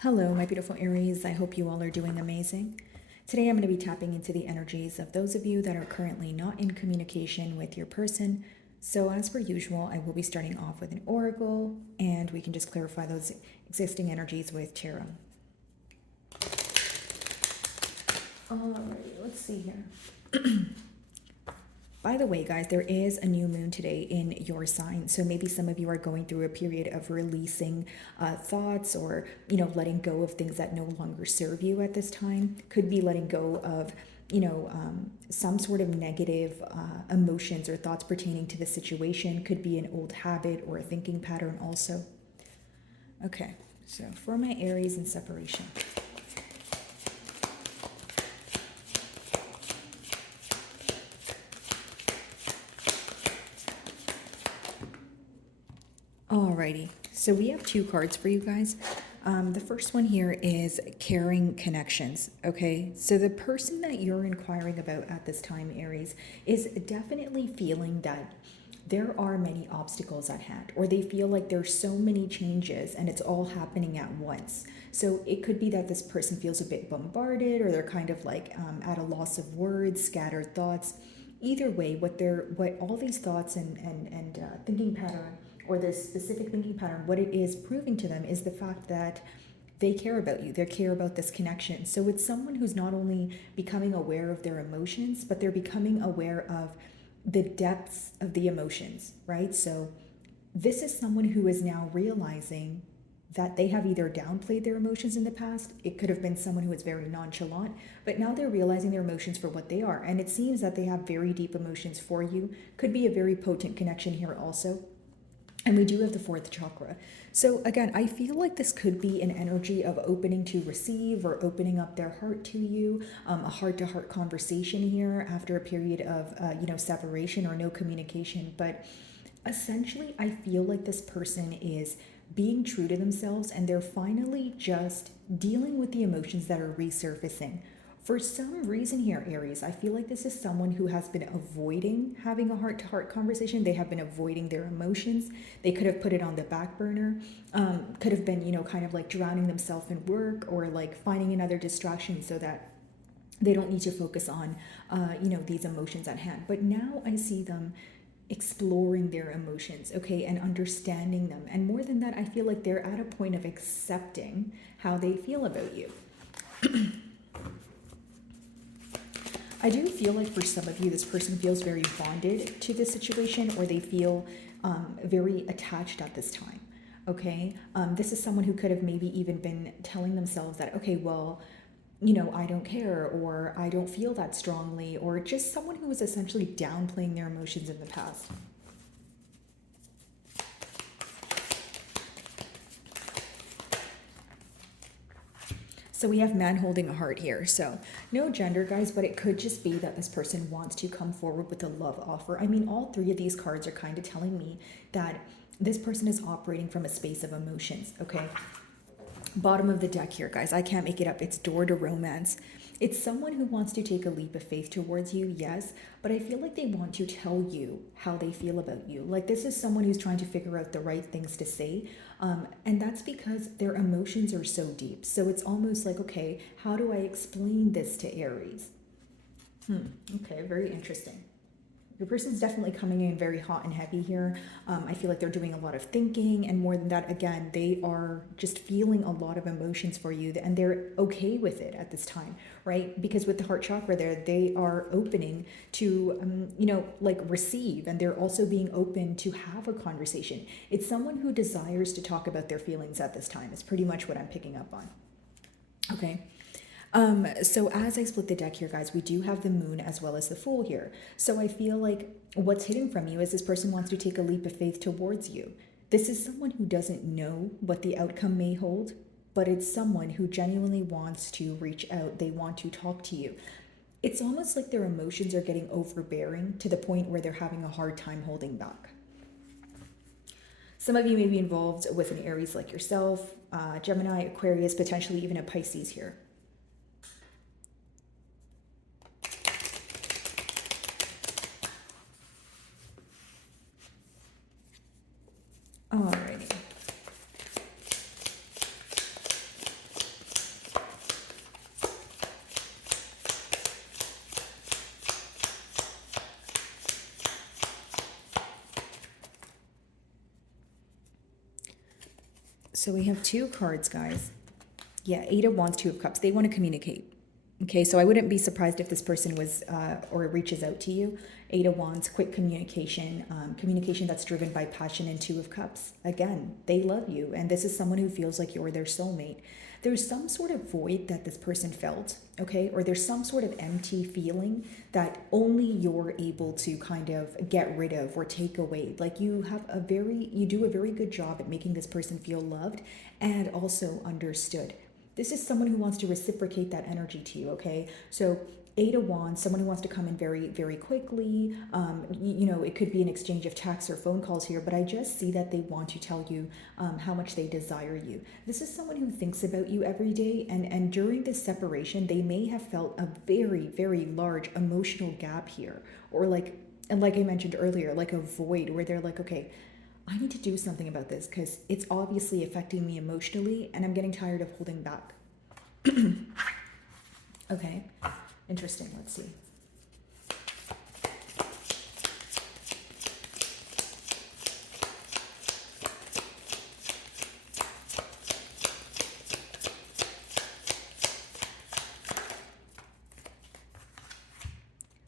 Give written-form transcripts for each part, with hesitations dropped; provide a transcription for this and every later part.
Hello, my beautiful Aries. I hope you all are doing amazing. Today, I'm going to be tapping into the energies of those of you that are currently not in communication with your person. So, as per usual, I will be starting off with an oracle, and we can just clarify those existing energies with tarot. Alrighty, let's see here. By the way, guys, there is a new moon today in your sign. So maybe some of you are going through a period of releasing thoughts or, letting go of things that no longer serve you at this time. Could be letting go of, some sort of negative emotions or thoughts pertaining to the situation. Could be an old habit or a thinking pattern also. Okay, so for my Aries in separation. Alrighty, so we have two cards for you guys. The first one here is caring connections, okay? So the person that you're inquiring about at this time, Aries, is definitely feeling that there are many obstacles at hand, or they feel like there's so many changes and it's all happening at once. So it could be that this person feels a bit bombarded, or they're kind of like at a loss of words, scattered thoughts. Either way, what all these thoughts and thinking pattern, or this specific thinking pattern, what it is proving to them is the fact that they care about you. They care about this connection. So it's someone who's not only becoming aware of their emotions, but they're becoming aware of the depths of the emotions, right? So this is someone who is now realizing that they have either downplayed their emotions in the past. It could have been someone who was very nonchalant, but now they're realizing their emotions for what they are. And it seems that they have very deep emotions for you. Could be a very potent connection here also. And we do have the fourth chakra. So again, I feel like this could be an energy of opening to receive or opening up their heart to you, a heart-to-heart conversation here after a period of, separation or no communication. But essentially, I feel like this person is being true to themselves and they're finally just dealing with the emotions that are resurfacing. For some reason here, Aries, I feel like this is someone who has been avoiding having a heart-to-heart conversation. They have been avoiding their emotions. They could have put it on the back burner. Could have been, kind of like drowning themselves in work or like finding another distraction so that they don't need to focus on, these emotions at hand. But now I see them exploring their emotions, okay, and understanding them. And more than that, I feel like they're at a point of accepting how they feel about you. I do feel like for some of you, this person feels very bonded to this situation, or they feel very attached at this time. Okay, this is someone who could have maybe even been telling themselves that, okay, well, I don't care, or I don't feel that strongly, or just someone who was essentially downplaying their emotions in the past. So we have man holding a heart here. So no gender, guys, but it could just be that this person wants to come forward with a love offer. I mean, all three of these cards are kind of telling me that this person is operating from a space of emotions, okay? Bottom of the deck here, guys. I can't make it up. It's door to romance. It's someone who wants to take a leap of faith towards you, yes, but I feel like they want to tell you how they feel about you. Like this is someone who's trying to figure out the right things to say, and that's because their emotions are so deep. So it's almost like, okay, how do I explain this to Aries? Okay, very interesting. Your person's definitely coming in very hot and heavy here. I feel like they're doing a lot of thinking, and more than that, again, they are just feeling a lot of emotions for you, and they're okay with it at this time, right? Because with the heart chakra there, they are opening to, receive, and they're also being open to have a conversation. It's someone who desires to talk about their feelings at this time. It's pretty much what I'm picking up on. Okay. So as I split the deck here, guys, we do have the moon as well as the fool here. So I feel like what's hidden from you is this person wants to take a leap of faith towards you. This is someone who doesn't know what the outcome may hold, but it's someone who genuinely wants to reach out. They want to talk to you. It's almost like their emotions are getting overbearing to the point where they're having a hard time holding back. Some of you may be involved with an Aries like yourself, Gemini, Aquarius, potentially even a Pisces here. Alrighty. So we have two cards, guys. Yeah, Eight of Wands, Two of Cups. They want to communicate. Okay, so I wouldn't be surprised if this person was or reaches out to you. Eight of Wands, quick communication, communication that's driven by passion, and Two of Cups. Again, they love you, and this is someone who feels like you're their soulmate. There's some sort of void that this person felt, okay, or there's some sort of empty feeling that only you're able to kind of get rid of or take away. Like you do a very good job at making this person feel loved and also understood. This is someone who wants to reciprocate that energy to you, okay? So Eight of Wands, someone who wants to come in very, very quickly. It could be an exchange of texts or phone calls here, but I just see that they want to tell you how much they desire you. This is someone who thinks about you every day, and during this separation, they may have felt a very, very large emotional gap here, or like I mentioned earlier, like a void where they're like, okay, I need to do something about this because it's obviously affecting me emotionally and I'm getting tired of holding back. Okay, interesting. Let's see.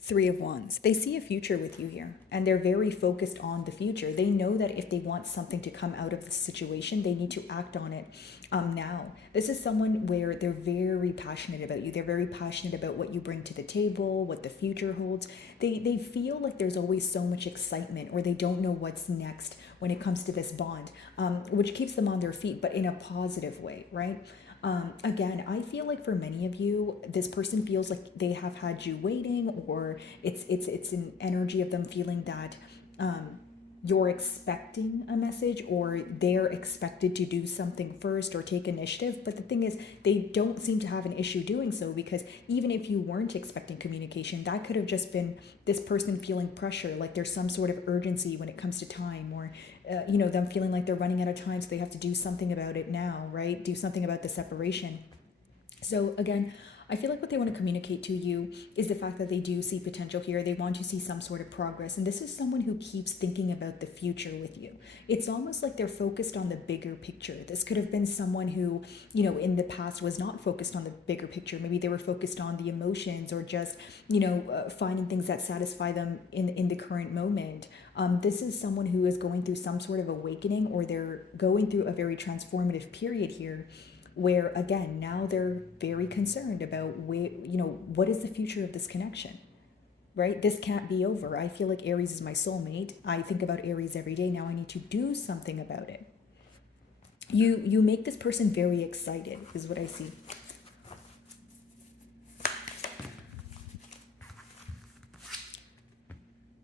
Three of Wands. They see a future with you here, and they're very focused on the future. They know that if they want something to come out of the situation, they need to act on it now. This is someone where they're very passionate about you. They're very passionate about what you bring to the table, what the future holds. They feel like there's always so much excitement, or they don't know what's next when it comes to this bond, which keeps them on their feet, but in a positive way, right? Again, I feel like for many of you, this person feels like they have had you waiting, or it's an energy of them feeling that you're expecting a message, or they're expected to do something first or take initiative. But the thing is, they don't seem to have an issue doing so, because even if you weren't expecting communication, that could have just been this person feeling pressure, like there's some sort of urgency when it comes to time, or them feeling like they're running out of time, so they have to do something about it now, right? Do something about the separation. So again, I feel like what they want to communicate to you is the fact that they do see potential here. They want to see some sort of progress. And this is someone who keeps thinking about the future with you. It's almost like they're focused on the bigger picture. This could have been someone who, in the past was not focused on the bigger picture. Maybe they were focused on the emotions, or just, finding things that satisfy them in the current moment. This is someone who is going through some sort of awakening, or they're going through a very transformative period here, where again, now they're very concerned about what is the future of this connection, right? This can't be over. I feel like Aries is my soulmate. I think about Aries every day. Now I need to do something about it. You make this person very excited, is what I see.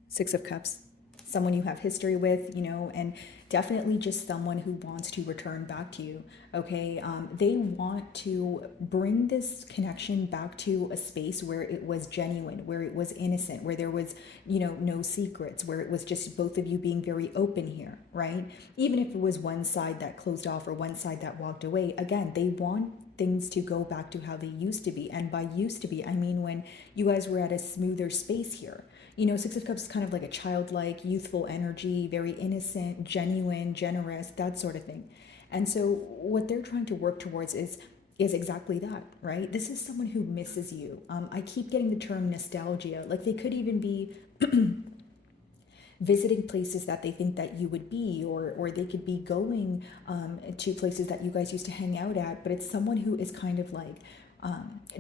Six of Cups. Someone you have history with, and definitely just someone who wants to return back to you, okay? They want to bring this connection back to a space where it was genuine, where it was innocent, where there was, no secrets, where it was just both of you being very open here, right? Even if it was one side that closed off or one side that walked away, again, they want things to go back to how they used to be. And by used to be, I mean when you guys were at a smoother space here. Six of Cups is kind of like a childlike, youthful energy, very innocent, genuine, generous, that sort of thing. And so what they're trying to work towards is exactly that, right? This is someone who misses you. I keep getting the term nostalgia. Like they could even be visiting places that they think that you would be, or they could be going to places that you guys used to hang out at. But it's someone who is kind of like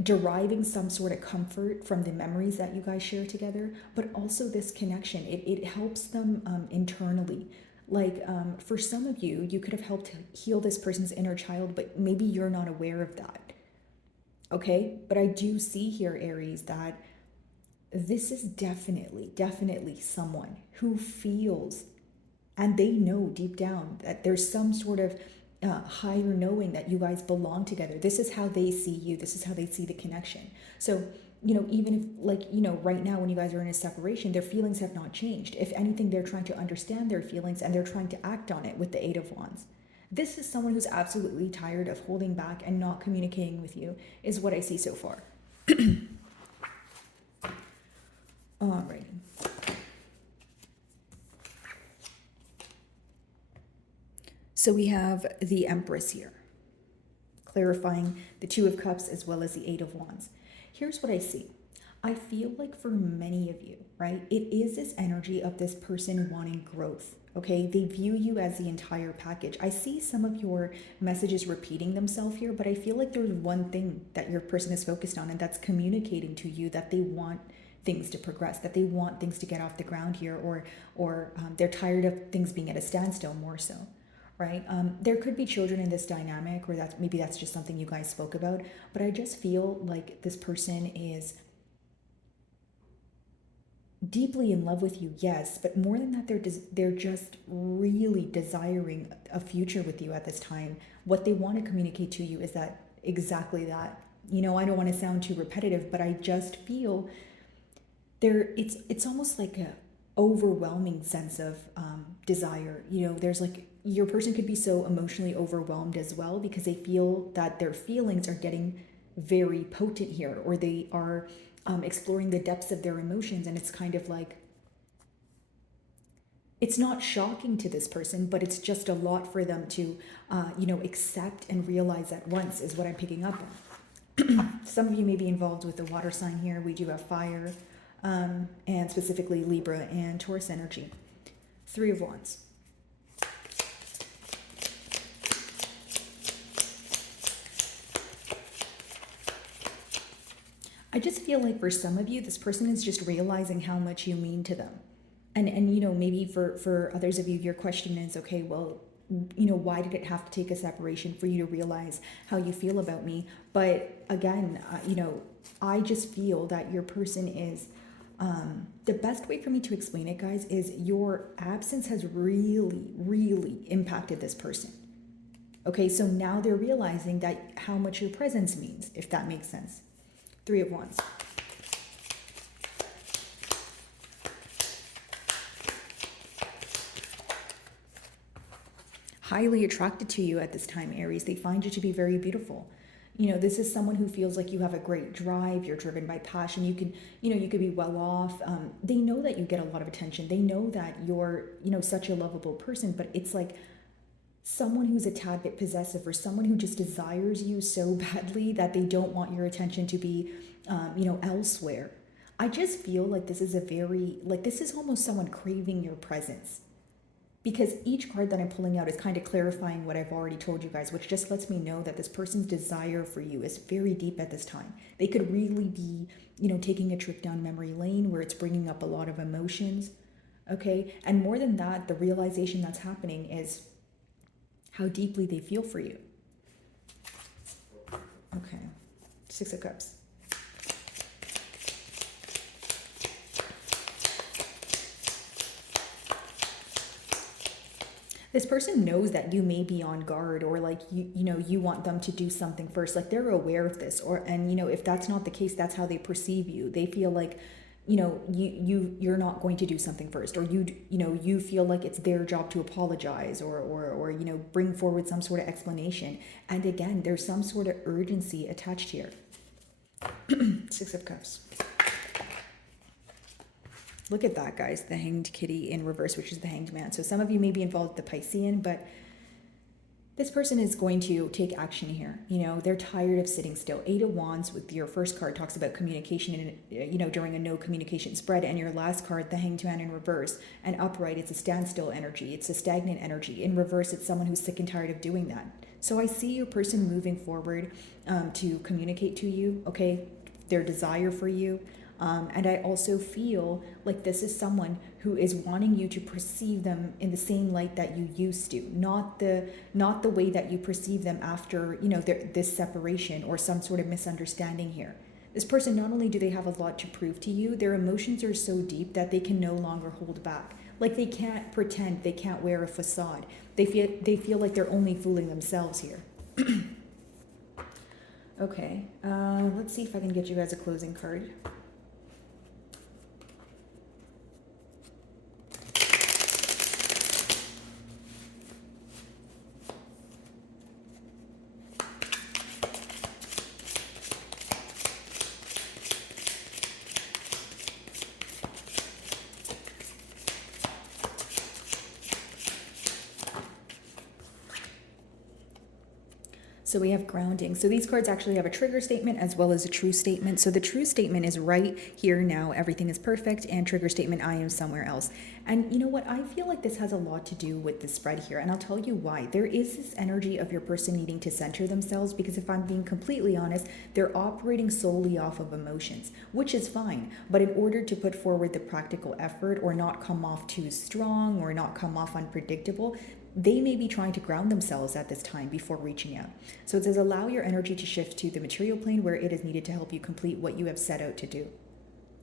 deriving some sort of comfort from the memories that you guys share together, but also this connection. It helps them internally. Like for some of you, you could have helped heal this person's inner child, but maybe you're not aware of that. Okay? But I do see here, Aries, that this is definitely someone who feels, and they know deep down that there's some sort of higher knowing that you guys belong together. This is how they see you. This is how they see the connection. So, even if right now when you guys are in a separation, their feelings have not changed. If anything, they're trying to understand their feelings and they're trying to act on it with the Eight of Wands. This is someone who's absolutely tired of holding back and not communicating with you, is what I see so far. Alrighty. So we have the Empress here, clarifying the Two of Cups as well as the Eight of Wands. Here's what I see. I feel like for many of you, right, it is this energy of this person wanting growth, okay? They view you as the entire package. I see some of your messages repeating themselves here, but I feel like there's one thing that your person is focused on, and that's communicating to you that they want things to progress, that they want things to get off the ground here, or they're tired of things being at a standstill more so. Right? There could be children in this dynamic, or maybe that's just something you guys spoke about, but I just feel like this person is deeply in love with you, yes, but more than that, they're just really desiring a future with you at this time. What they want to communicate to you is that exactly that. I don't want to sound too repetitive, but I just feel it's almost like a overwhelming sense of desire. There's like, your person could be so emotionally overwhelmed as well because they feel that their feelings are getting very potent here, or they are exploring the depths of their emotions, and it's kind of like, it's not shocking to this person, but it's just a lot for them to accept and realize at once, is what I'm picking up on. Some of you may be involved with the water sign here. We do have fire, and specifically Libra and Taurus energy. Three of Wands. I just feel like for some of you, this person is just realizing how much you mean to them. And maybe for others of you, your question is, okay, well, why did it have to take a separation for you to realize how you feel about me? But again, I just feel that your person is, the best way for me to explain it, guys, is your absence has really, really impacted this person. Okay, so now they're realizing that how much your presence means, if that makes sense. Three of Wands. Highly attracted to you at this time, Aries. They find you to be very beautiful. This is someone who feels like you have a great drive. You're driven by passion. You could be well off. They know that you get a lot of attention. They know that you're, such a lovable person, but it's like someone who's a tad bit possessive, or someone who just desires you so badly that they don't want your attention to be, elsewhere. I just feel like this is almost someone craving your presence. Because each card that I'm pulling out is kind of clarifying what I've already told you guys, which just lets me know that this person's desire for you is very deep at this time. They could really be, taking a trip down memory lane where it's bringing up a lot of emotions, okay? And more than that, the realization that's happening is how deeply they feel for you. Okay, Six of Cups. This person knows that you may be on guard, or like you want them to do something first. Like they're aware of this, and if that's not the case, that's how they perceive you. They feel like you're not going to do something first, or you feel like it's their job to apologize or bring forward some sort of explanation. And again, there's some sort of urgency attached here. Six of Cups. Look at that, guys. The Hanged Kitty in reverse, which is the Hanged Man. So some of you may be involved with the Piscean, but this person is going to take action here. They're tired of sitting still. Eight of Wands with your first card talks about communication and, during a no communication spread. And your last card, the Hanged Man in reverse and upright, it's a standstill energy. It's a stagnant energy. In reverse, it's someone who's sick and tired of doing that. So I see your person moving forward to communicate to you, okay, their desire for you. And I also feel like this is someone who is wanting you to perceive them in the same light that you used to, not the way that you perceive them after, this separation or some sort of misunderstanding here. This person, not only do they have a lot to prove to you, their emotions are so deep that they can no longer hold back. Like they can't pretend, they can't wear a facade. They feel like they're only fooling themselves here. Okay, let's see if I can get you guys a closing card. So we have grounding. So these cards actually have a trigger statement as well as a true statement. So the true statement is right here now, everything is perfect, and trigger statement, I am somewhere else. And you know what? I feel like this has a lot to do with the spread here, and I'll tell you why. There is this energy of your person needing to center themselves, because if I'm being completely honest, they're operating solely off of emotions, which is fine. But in order to put forward the practical effort or not come off too strong or not come off unpredictable, they may be trying to ground themselves at this time before reaching out. So it says allow your energy to shift to the material plane where it is needed to help you complete what you have set out to do.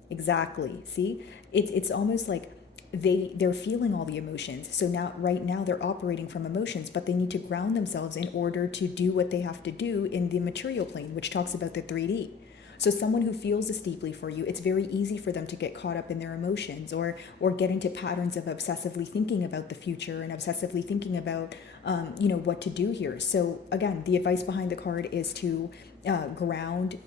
Exactly. See, it's almost like they're feeling all the emotions. So now, right now, they're operating from emotions, but they need to ground themselves in order to do what they have to do in the material plane, which talks about the 3D. So someone who feels this deeply for you, it's very easy for them to get caught up in their emotions or get into patterns of obsessively thinking about the future and obsessively thinking about what to do here. So again, the advice behind the card is to ground,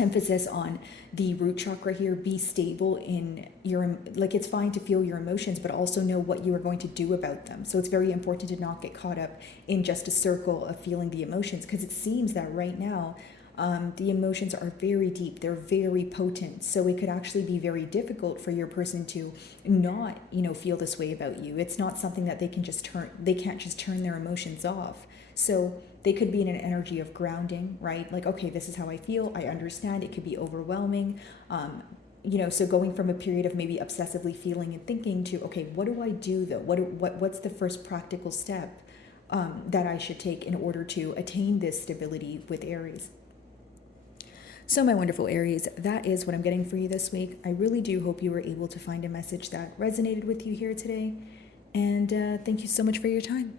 emphasis on the root chakra here. Be stable in your, like, it's fine to feel your emotions, but also know what you are going to do about them. So it's very important to not get caught up in just a circle of feeling the emotions, because it seems that right now the emotions are very deep, they're very potent. So it could actually be very difficult for your person to not, feel this way about you. It's not something that they can't just turn their emotions off. So they could be in an energy of grounding, right? Like, okay, this is how I feel, I understand. It could be overwhelming. So going from a period of maybe obsessively feeling and thinking to, okay, what do I do though? What's the first practical step that I should take in order to attain this stability with Aries? So my wonderful Aries, that is what I'm getting for you this week. I really do hope you were able to find a message that resonated with you here today. And thank you so much for your time.